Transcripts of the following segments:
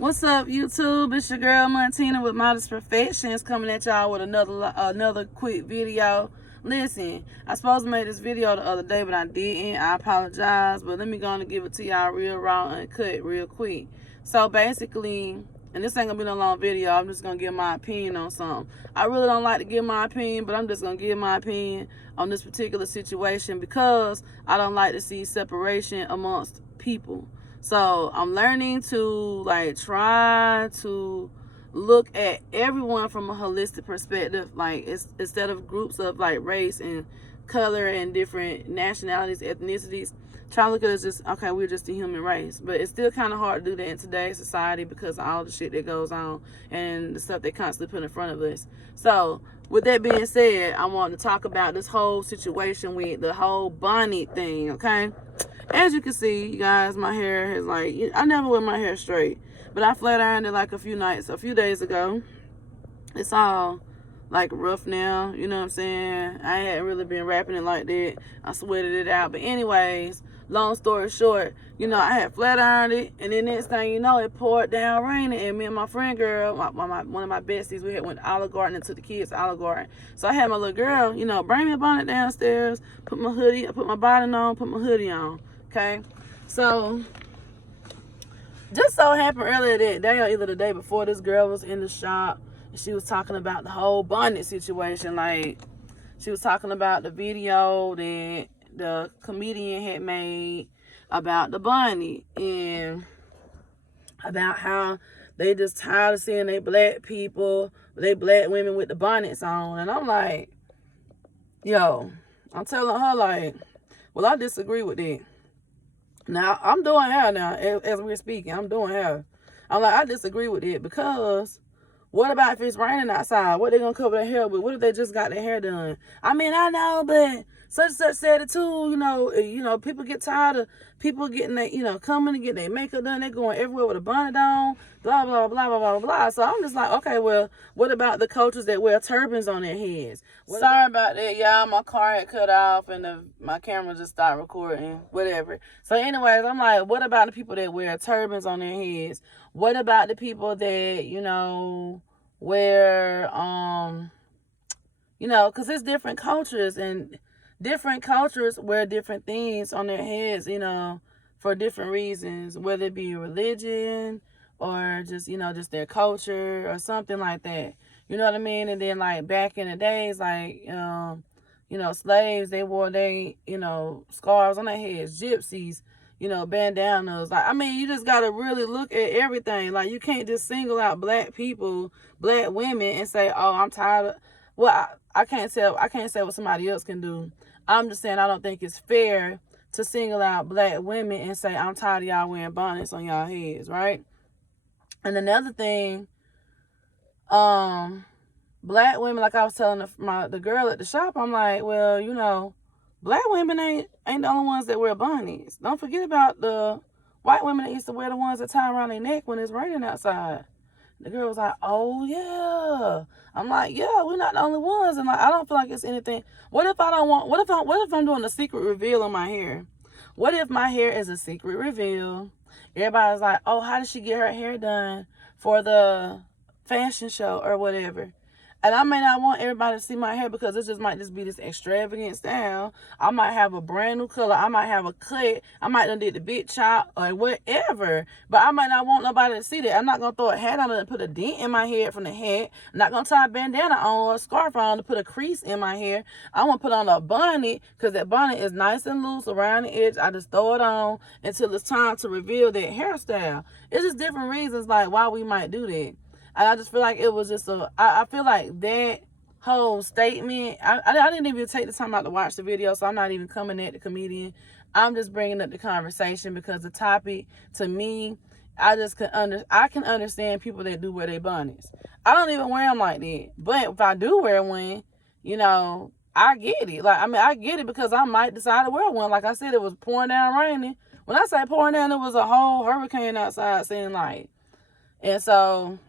What's up, YouTube? It's your girl Montina with Bonnet Situations coming at y'all with another quick video. Listen, I supposed to make this video the other day, but I didn't. I apologize, but let me go on and give it to y'all real raw and cut real quick. So basically, and this ain't gonna be no long video, I'm just gonna give my opinion on something. I really don't like to give my opinion, but I'm just gonna give my opinion on this particular situation because I don't like to see separation amongst people. So I'm learning to try to look at everyone from a holistic perspective, instead of groups of race and color and different nationalities, ethnicities. Try to look at it as just, okay, we're just the human race. But it's still kind of hard to do that in today's society because of all the shit that goes on and the stuff they constantly put in front of us. So with that being said, I want to talk about this whole situation with the whole bonnet thing, okay? As you can see, you guys, my hair is I never wear my hair straight, but I flat ironed it a few days ago. It's all rough now, you know what I'm saying? I hadn't really been wrapping it like that. I sweated it out. But anyways, long story short, I had flat ironed it, and then next thing you know, it poured down raining, and me and my friend girl, one of my besties, we had went to Olive Garden and took the kids to Olive Garden. So I had my little girl, bring me a bonnet downstairs, put my bonnet on, put my hoodie on. Okay, so just so happened earlier that day or either the day before, this girl was in the shop and she was talking about the whole bonnet situation. She was talking about the video that the comedian had made about the bonnet and about how they just tired of seeing they black women with the bonnets on. And I'm like, yo, I'm telling her well, I disagree with that. Now, I'm doing hair now, as we're speaking. I'm doing hair. I'm I disagree with it because what about if it's raining outside? What they going to cover their hair with? What if they just got their hair done? I mean, I know, but such and such said it too. People get tired of people getting their, coming to get their makeup done. They're going everywhere with a bonnet on, blah, blah, blah, blah, blah, blah. So I'm just okay, well, what about the cultures that wear turbans on their heads? Sorry about that, y'all. My car had cut off and my camera just stopped recording, whatever. So anyways, I'm what about the people that wear turbans on their heads? What about the people that, wear, because it's different cultures and different cultures wear different things on their heads, for different reasons, whether it be religion or just, just their culture or something like that. You know what I mean? And then back in the days, slaves, they wore scarves on their heads, gypsies, bandanas. You just got to really look at everything. You can't just single out black people, black women and say, oh, I'm tired of, well, I can't say what somebody else can do. I'm just saying I don't think it's fair to single out black women and say, I'm tired of y'all wearing bonnets on y'all heads, right? And another thing, black women, I was telling the girl at the shop, I'm well, black women ain't the only ones that wear bonnets. Don't forget about the white women that used to wear the ones that tie around their neck when it's raining outside. The girl was like, oh, yeah. I'm yeah, we're not the only ones. And I don't feel like it's anything. What if I'm doing a secret reveal on my hair? What if my hair is a secret reveal? Everybody's like, oh, how did she get her hair done for the fashion show or whatever? And I may not want everybody to see my hair because it might just be this extravagant style. I might have a brand new color. I might have a cut. I might have did the big chop or whatever. But I might not want nobody to see that. I'm not going to throw a hat on it and put a dent in my head from the hat. I'm not going to tie a bandana on or a scarf on to put a crease in my hair. I want to put on a bonnet because that bonnet is nice and loose around the edge. I just throw it on until it's time to reveal that hairstyle. It's just different reasons why we might do that. And I just feel like it was just I feel like that whole statement, I didn't even take the time out to watch the video, so I'm not even coming at the comedian. I'm just bringing up the conversation because the topic, to me, I can understand people that do wear their bonnets. I don't even wear them like that. But if I do wear one, I get it. I get it because I might decide to wear one. Like I said, it was pouring down raining. When I say pouring down, it was a whole hurricane outside, seemed like. And so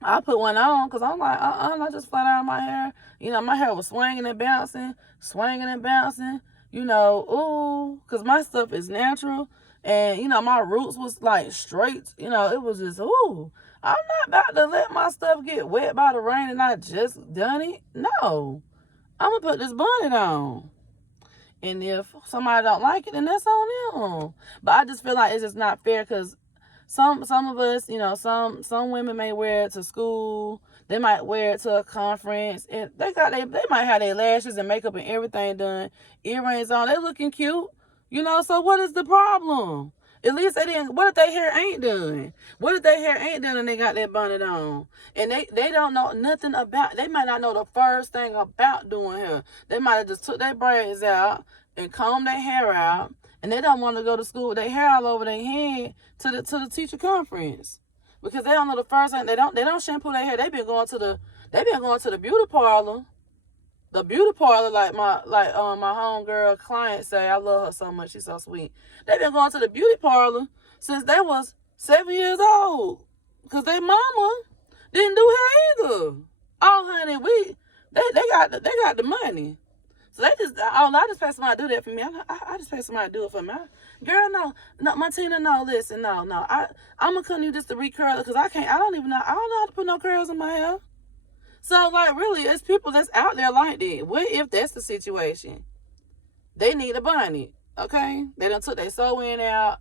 I put one on because I'm I just flat iron my hair. My hair was swinging and bouncing, ooh, because my stuff is natural. And, you know, my roots was like straight. You know, it was just, ooh, I'm not about to let my stuff get wet by the rain and I just done it. No, I'm going to put this bonnet on. And if somebody don't like it, then that's on them. But I just feel like it's just not fair because some of us, you know, some women may wear it to school. They might wear it to a conference, and they might have their lashes and makeup and everything done, earrings on. They looking cute, you know. So what is the problem? At least they didn't. What if their hair ain't done? What if their hair ain't done and they got that bonnet on? And they don't know nothing about. They might not know the first thing about doing hair. They might have just took their braids out and combed their hair out, and they don't want to go to school with their hair all over their head to the teacher conference because they don't know the first thing. They don't shampoo their hair. They've been going to the beauty parlor. The beauty parlor, like my homegirl client say, I love her so much. She's so sweet. They've been going to the beauty parlor since they was 7 years old because their mama didn't do hair either. Oh, honey, they got the money. So I just pay somebody to do that for me. I just pay somebody to do it for me. Girl, no, Martina, no, listen, no. I'm gonna come to you just to recurl it because I don't know how to put no curls in my hair. So, like, really, it's people that's out there like that. What if that's the situation? They need a bonnet, okay? They done took their sew-in out.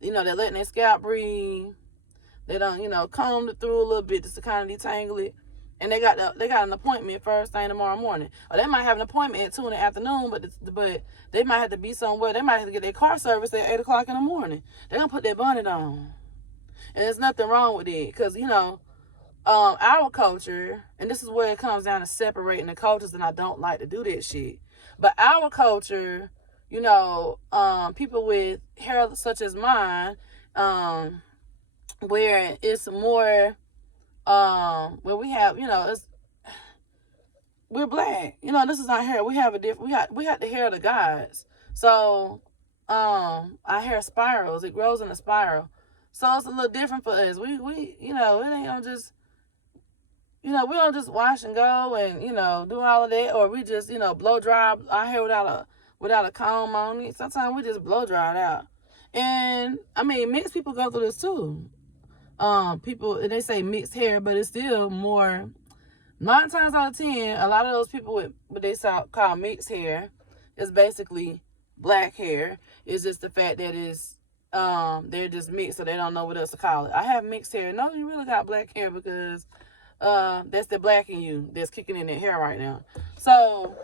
You know, they're letting their scalp breathe. They done, you know, combed it through a little bit just to kind of detangle it. And they got an appointment first thing tomorrow morning. Or they might have an appointment at 2 in the afternoon, but they might have to be somewhere. They might have to get their car service at 8 o'clock in the morning. They're going to put their bonnet on. And there's nothing wrong with it. Because, you know, our culture, and this is where it comes down to separating the cultures, and I don't like to do that shit. But our culture, you know, people with hair such as mine, where it's more... where we have, you know, we're black. You know, this is our hair. We have a different. We got the hair of the gods. So, our hair spirals. It grows in a spiral. So it's a little different for us. We you know, it ain't gonna just, you know, we don't just wash and go and, you know, do all of that, or we just, you know, blow dry our hair without a comb on it. Sometimes we just blow dry it out. And I mean, mixed people go through this too. People, they say mixed hair, but it's still more, 9 times out of 10, a lot of those people with what they call mixed hair is basically black hair. It's just the fact that they're just mixed, so they don't know what else to call it. I have mixed hair. No, you really got black hair because that's the black in you that's kicking in that hair right now. So,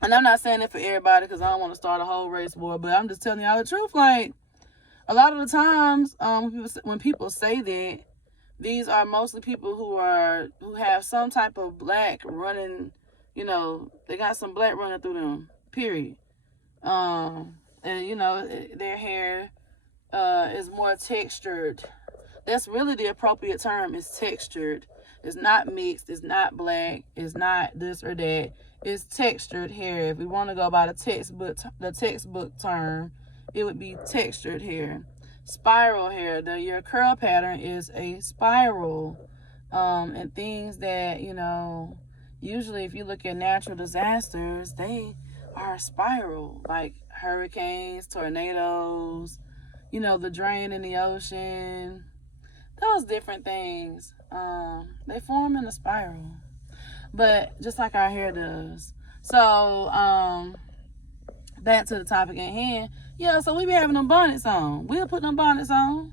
and I'm not saying it for everybody because I don't want to start a whole race war, but I'm just telling y'all the truth. Like, a lot of the times, when people say that, these are mostly people who have some type of black running, you know, they got some black running through them, period. And, you know, their hair is more textured. That's really the appropriate term, is textured. It's not mixed, it's not black, it's not this or that. It's textured hair. If we want to go by the textbook term, it would be textured hair. Spiral hair. Your curl pattern is a spiral. And things that, you know, usually if you look at natural disasters, they are spiral. Like hurricanes, tornadoes, you know, the drain in the ocean. Those different things. They form in a spiral. But just like our hair does. So, back to the topic at hand. Yeah, so we be having them bonnets on. We'll put them bonnets on.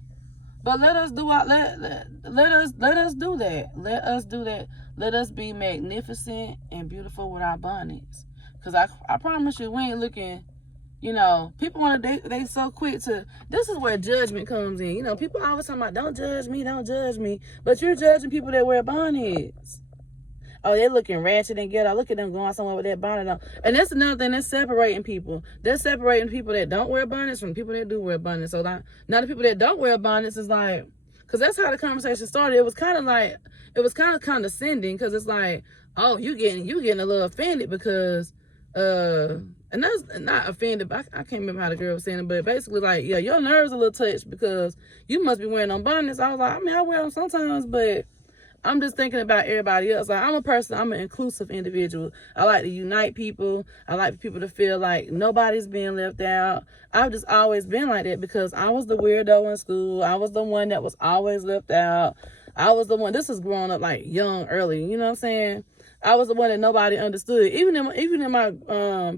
But let us do let us do that. Let us do that. Let us be magnificent and beautiful with our bonnets. Cause I promise you, we ain't looking, you know, people want to they so quick to, this is where judgment comes in. You know, people always talking about don't judge me. But you're judging people that wear bonnets. Oh, they're looking ratchet and ghetto. Look at them going somewhere with that bonnet on. And that's another thing that's separating people. They're separating people that don't wear bonnets from people that do wear bonnets. So now the people that don't wear bonnets is like, because that's how the conversation started. It was kind of condescending because it's like, oh, you getting a little offended because, and that's not offended, but I can't remember how the girl was saying it, but basically like, yeah, your nerves a little touched because you must be wearing them bonnets. I was like, I mean, I wear them sometimes, but I'm just thinking about everybody else. Like, I'm an inclusive individual. I like to unite people. I like people to feel like nobody's being left out. I've just always been like that because I was the weirdo in school. I was the one that was always left out. I was the one, this is growing up like young, early, you know what I'm saying? I was the one that nobody understood. Even in my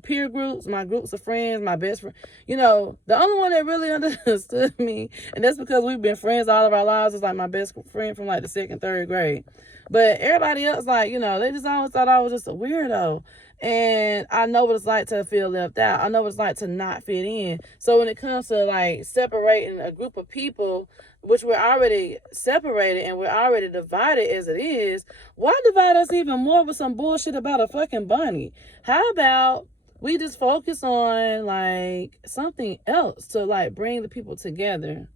peer groups, my groups of friends, my best friend, you know, the only one that really understood me, and that's because we've been friends all of our lives, is like my best friend from like the 2nd, 3rd grade. But everybody else, like, you know, they just always thought I was just a weirdo. And I know what it's like to feel left out. I know what it's like to not fit in. So when it comes to like separating a group of people, which we're already separated and we're already divided as it is, why divide us even more with some bullshit about a fucking bunny? How about we just focus on like something else to like bring the people together?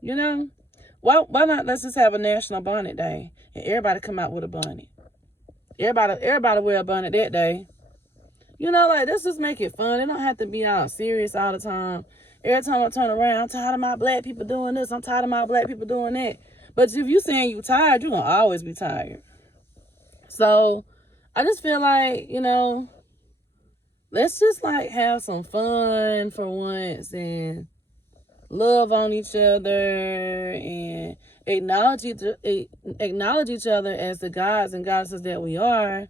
You know? Why not let's just have a National Bonnet Day and everybody come out with a bonnet? Everybody wear a bonnet that day. You know, like, let's just make it fun. It don't have to be all serious all the time. Every time I turn around, I'm tired of my black people doing this. I'm tired of my black people doing that. But if you saying you tired, you're going to always be tired. So I just feel like, you know, let's just like have some fun for once and love on each other and acknowledge each other as the gods and goddesses that we are.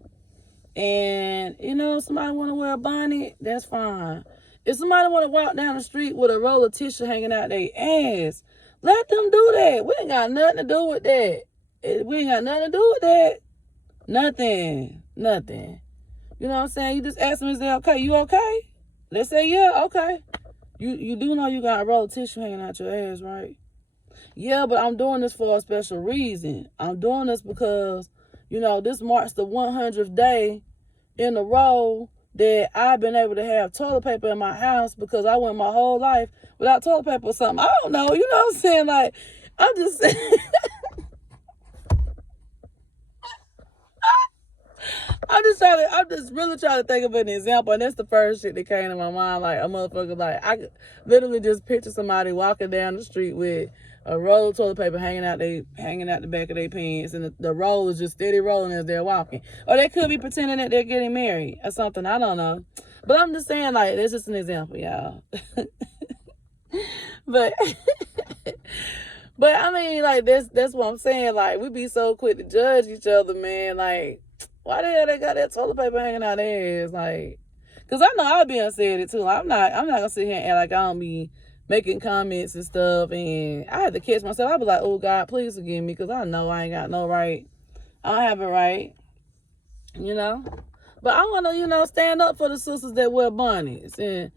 And, you know, if somebody want to wear a bonnet, that's fine. If somebody want to walk down the street with a roll of tissue hanging out their ass, let them do that. We ain't got nothing to do with that. We ain't got nothing to do with that. Nothing. You know what I'm saying? You just ask them, is they okay? You okay? They say, yeah, okay. You do know you got a roll of tissue hanging out your ass, right? Yeah, but I'm doing this for a special reason. I'm doing this because, you know, this marks the 100th day in a row that I've been able to have toilet paper in my house because I went my whole life without toilet paper or something. I don't know. You know what I'm saying? Like, I'm just saying. I'm just really trying to think of an example, and that's the first shit that came to my mind. Like, a motherfucker, like, I could literally just picture somebody walking down the street with a roll of toilet paper hanging out the back of their pants, and the roll is just steady rolling as they're walking. Or they could be pretending that they're getting married or something. I don't know. But I'm just saying, like, that's just an example, y'all. But I mean, like, that's what I'm saying. Like, we be so quick to judge each other, man. Like, why the hell they got that toilet paper hanging out their ass? Like, because I know I'll be unsaid it too. I'm not gonna sit here and act like I don't be making comments and stuff, and I had to catch myself. I be like, oh God, please forgive me, because I know I ain't got no right. I don't have a right, you know. But I want to, you know, stand up for the sisters that wear bonnets, and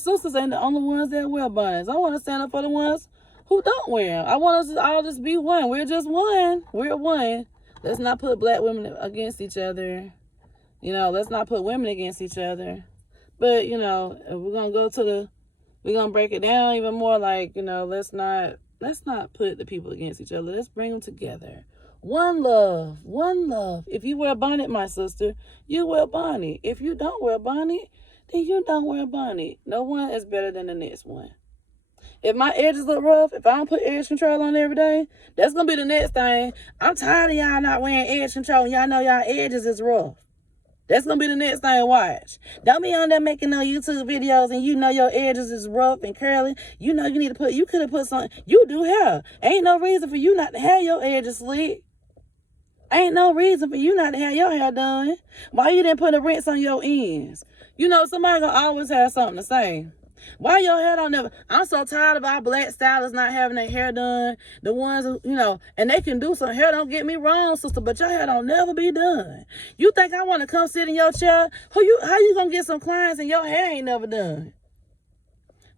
sisters ain't the only ones that wear bonnets. I want to stand up for the ones who don't wear them. I want us to all just be one. We're just one. We're one. Let's not put black women against each other. You know, let's not put women against each other. But, you know, if we're going to we're going to break it down even more. Like, you know, let's not put the people against each other. Let's bring them together. One love. If you wear a bonnet, my sister, you wear a bonnet. If you don't wear a bonnet, then you don't wear a bonnet. No one is better than the next one. If my edges look rough, if I don't put edge control on every day, that's going to be the next thing. I'm tired of y'all not wearing edge control, and y'all know y'all edges is rough. That's going to be the next thing to watch. Don't be on there making no YouTube videos and you know your edges is rough and curly. You know you could have put something. You do hair. Ain't no reason for you not to have your edges slick. Ain't no reason for you not to have your hair done. Why you didn't put a rinse on your ends? You know, somebody going to always have something to say. Why your hair don't never? I'm so tired of our black stylists not having their hair done. The ones who, you know, and they can do some hair. Don't get me wrong, sister, but your hair don't never be done. You think I want to come sit in your chair? How you gonna get some clients and your hair ain't never done?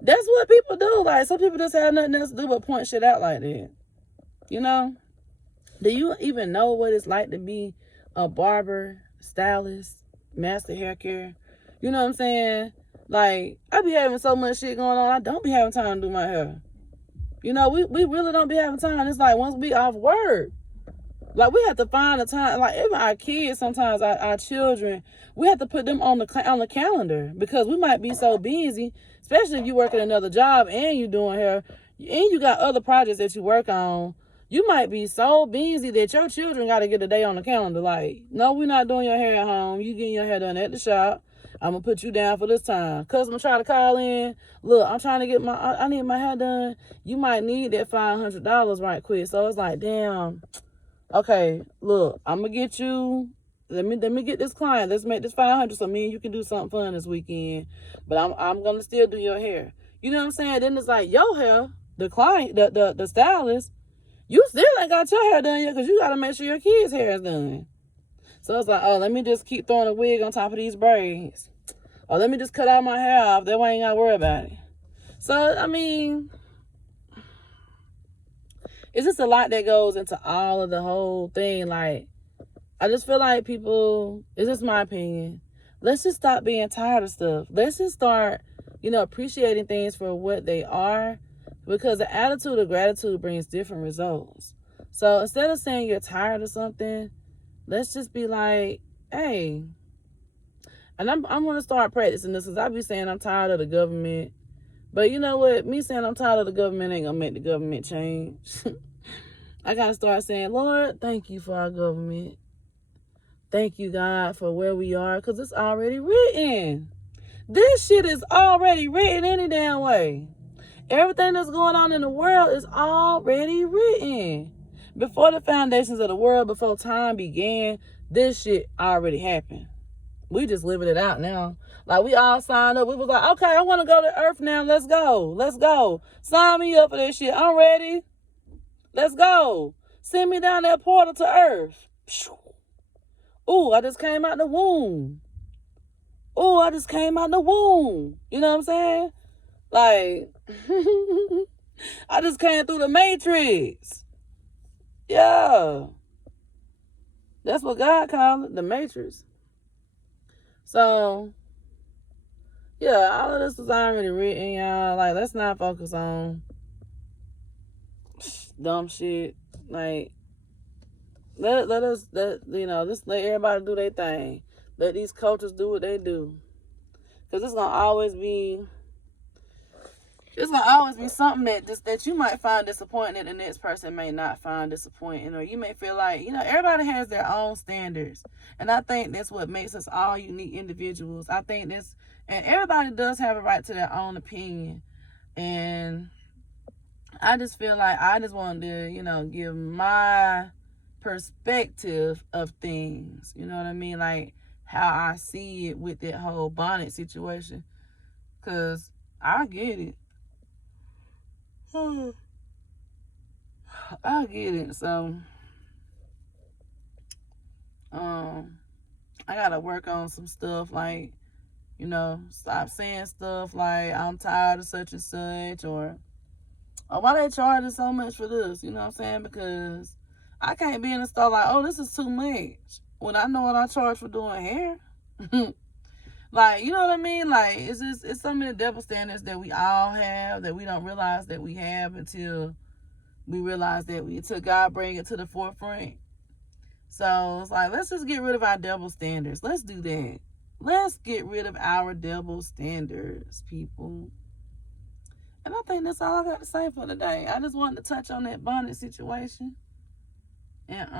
That's what people do. Like, some people just have nothing else to do but point shit out like that. You know? Do you even know what it's like to be a barber, stylist, master hair care? You know what I'm saying? Like, I be having so much shit going on, I don't be having time to do my hair. You know, we really don't be having time. It's like, once we off work, like, we have to find a time. Like, even our kids, sometimes our children, we have to put them on the calendar, because we might be so busy, especially if you work at another job and you doing hair, and you got other projects that you work on. You might be so busy that your children got to get a day on the calendar. Like, no, we're not doing your hair at home. You getting your hair done at the shop. I'm going to put you down for this time. Customer try to call in. Look, I'm trying to get I need my hair done. You might need that $500 right quick. So it's like, damn. Okay, look, I'm going to get you. Let me get this client. Let's make this $500 so me and you can do something fun this weekend. But I'm going to still do your hair. You know what I'm saying? Then it's like, your hair, the client, the stylist, you still ain't got your hair done yet because you got to make sure your kids' hair is done. So it's like, oh, let me just keep throwing a wig on top of these braids. Or let me just cut all my hair off. That way I ain't got to worry about it. So, I mean, it's just a lot that goes into all of the whole thing. Like, I just feel like people, it's just my opinion, let's just stop being tired of stuff. Let's just start, appreciating things for what they are. Because the attitude of gratitude brings different results. So instead of saying you're tired of something, let's just be like, hey. And I'm going to start practicing this because I be saying I'm tired of the government. But you know what? Me saying I'm tired of the government ain't going to make the government change. I got to start saying, Lord, thank you for our government. Thank you, God, for where we are because it's already written. This shit is already written any damn way. Everything that's going on in the world is already written. Before the foundations of the world, before time began, this shit already happened. We just living it out now. Like, we all signed up. We was like, okay, I want to go to Earth now. Let's go. Let's go. Sign me up for this shit. I'm ready. Let's go. Send me down that portal to Earth. Ooh, I just came out the womb. Ooh, I just came out the womb. You know what I'm saying? Like, I just came through the Matrix. Yeah. That's what God called it, the Matrix. So, yeah, all of this was already written, y'all. Like, let's not focus on dumb shit. Like, let just let everybody do their thing. Let these cultures do what they do. Because it's going to always be something that you might find disappointing that the next person may not find disappointing. Or you may feel like, everybody has their own standards. And I think that's what makes us all unique individuals. I think and everybody does have a right to their own opinion. And I just feel like I just wanted to, give my perspective of things. You know what I mean? Like how I see it with that whole Bonnet situation. Because I get it. I get it. So, I gotta work on some stuff like, stop saying stuff like I'm tired of such and such, or why they charging so much for this? You know what I'm saying? Because I can't be in the store like, oh, this is too much when I know what I charge for doing hair. Like, you know what I mean? Like, it's so many double standards that we all have that we don't realize that we have until we realize until God bring it to the forefront. So it's like, let's just get rid of our double standards. Let's do that. Let's get rid of our double standards, people. And I think that's all I got to say for today. I just wanted to touch on that Bonnet situation. And,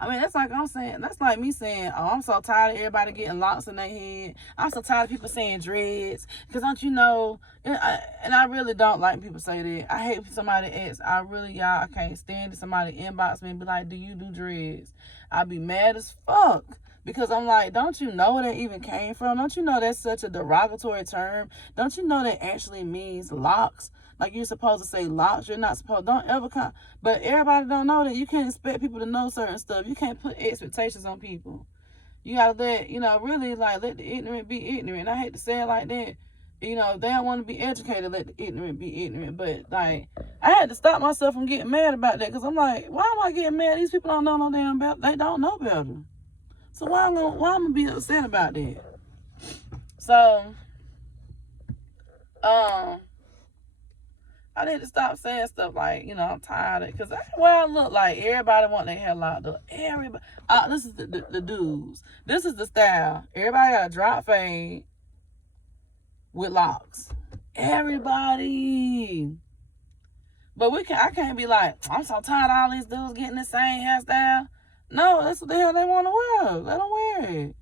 I mean, that's like I'm saying, that's like me saying, oh, I'm so tired of everybody getting locks in their head. I'm so tired of people saying dreads. Because don't you know, and I really don't like people say that. I hate somebody asks, I can't stand it. Somebody inbox me and be like, do you do dreads? I'd be mad as fuck. Because I'm like, don't you know where that even came from? Don't you know that's such a derogatory term? Don't you know that actually means locks? Like, you're supposed to say locks. You're not supposed, don't ever come. But everybody don't know that. You can't expect people to know certain stuff. You can't put expectations on people. You gotta let, really, like, let the ignorant be ignorant. I hate to say it like that. If they don't want to be educated, let the ignorant be ignorant. But, like, I had to stop myself from getting mad about that. Because I'm like, why am I getting mad? These people don't know no damn better. They don't know better. So why I'm gonna be upset about that? So, I need to stop saying stuff like, I'm tired of it. Because I look like everybody want their hair locked up. Everybody. This is the dudes. This is the style. Everybody got a drop fade with locks. Everybody. But I can't be like, I'm so tired of all these dudes getting the same hairstyle. No, that's what the hell they want to wear. Let them wear it.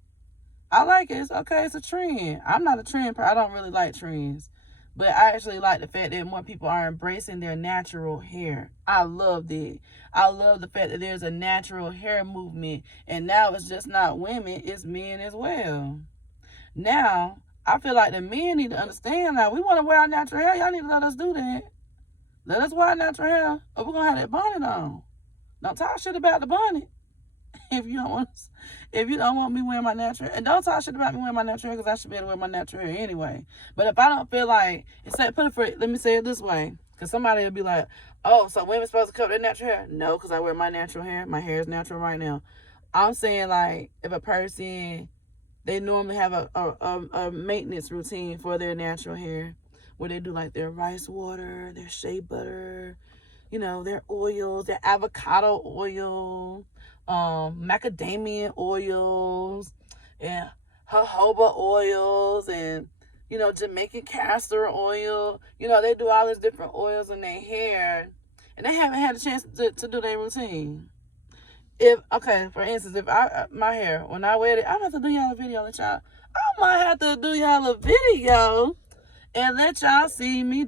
I like it. It's okay. It's a trend. I'm not a trend person. I don't really like trends. But I actually like the fact that more people are embracing their natural hair. I love it. I love the fact that there's a natural hair movement. And now it's just not women, it's men as well. Now, I feel like the men need to understand now. We want to wear our natural hair. Y'all need to let us do that. Let us wear our natural hair, or we're going to have that bonnet on. Don't talk shit about the bonnet. If you don't want me wearing my natural hair, and don't talk shit about me wearing my natural hair, because I should be able to wear my natural hair anyway. But if I don't feel like, let me say it this way, because somebody will be like, oh, so women supposed to cover their natural hair? No, because I wear my natural hair. My hair is natural right now. I'm saying, like, if a person, they normally have a maintenance routine for their natural hair, where they do like their rice water, their shea butter, their oils, their avocado oil, macadamia oils, and jojoba oils, and Jamaican castor oil. They do all these different oils in their hair, and they haven't had a chance to do their routine. For instance, if my hair, when I wear it, I'm gonna have to do y'all a video. I might have to do y'all a video and let y'all see my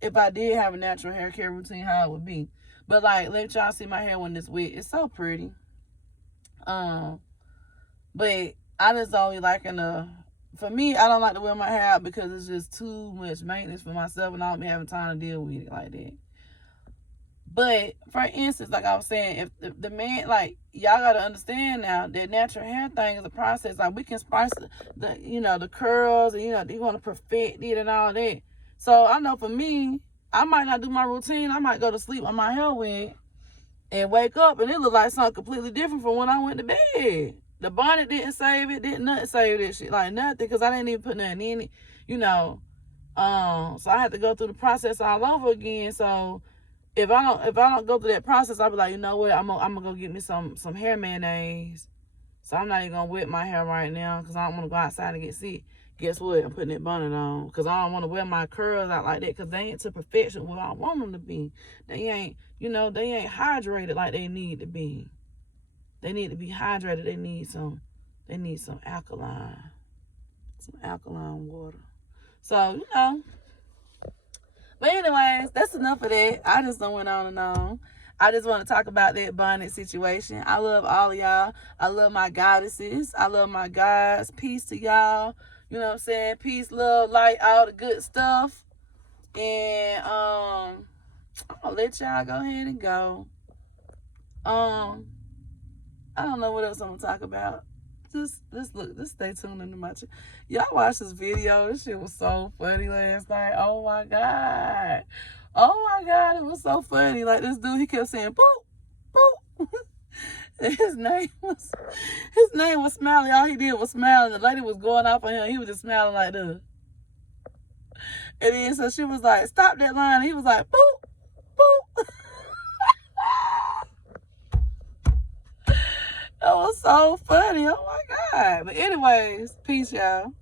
if I did have a natural hair care routine, how it would be. But like, let y'all see my hair when it's wet. It's so pretty. But I just only for me, I don't like to wear my hair out because it's just too much maintenance for myself, and I don't be having time to deal with it like that. But for instance, like I was saying, if the man, like, y'all gotta understand now that natural hair thing is a process. Like, we can spice the curls, and you want to perfect it and all that. So I know for me, I might not do my routine. I might go to sleep on my hair wig and wake up and it look like something completely different from when I went to bed. The bonnet didn't save it, didn't nothing save that shit, like nothing, because I didn't even put nothing in it, So I had to go through the process all over again. So if I don't go through that process, I'll be like, you know what, I'm gonna go get me some hair mayonnaise. So I'm not even gonna wet my hair right now because I don't want to go outside and get sick. Guess what? I'm putting that bonnet on because I don't want to wear my curls out like that, because they ain't to perfection where I want them to be. They ain't hydrated like they need to be. They need to be hydrated. They need some alkaline water. So, But anyways, that's enough of that. I just done went on and on. I just want to talk about that bonnet situation. I love all of y'all. I love my goddesses. I love my gods. Peace to y'all. You know what I'm saying? Peace, love, light, all the good stuff. And I'm gonna let y'all go ahead and go. I don't know what else I'm gonna talk about. Just stay tuned into my channel. Y'all watch this video. This shit was so funny last night. Oh my god, it was so funny. Like, this dude, he kept saying boop, boop. His name was Smiley. All he did was smile, and the lady was going off on him. He was just smiling like this. And then so she was like, stop that line. And he was like, boop, boop. That was so funny. Oh my god. But anyways, peace, y'all.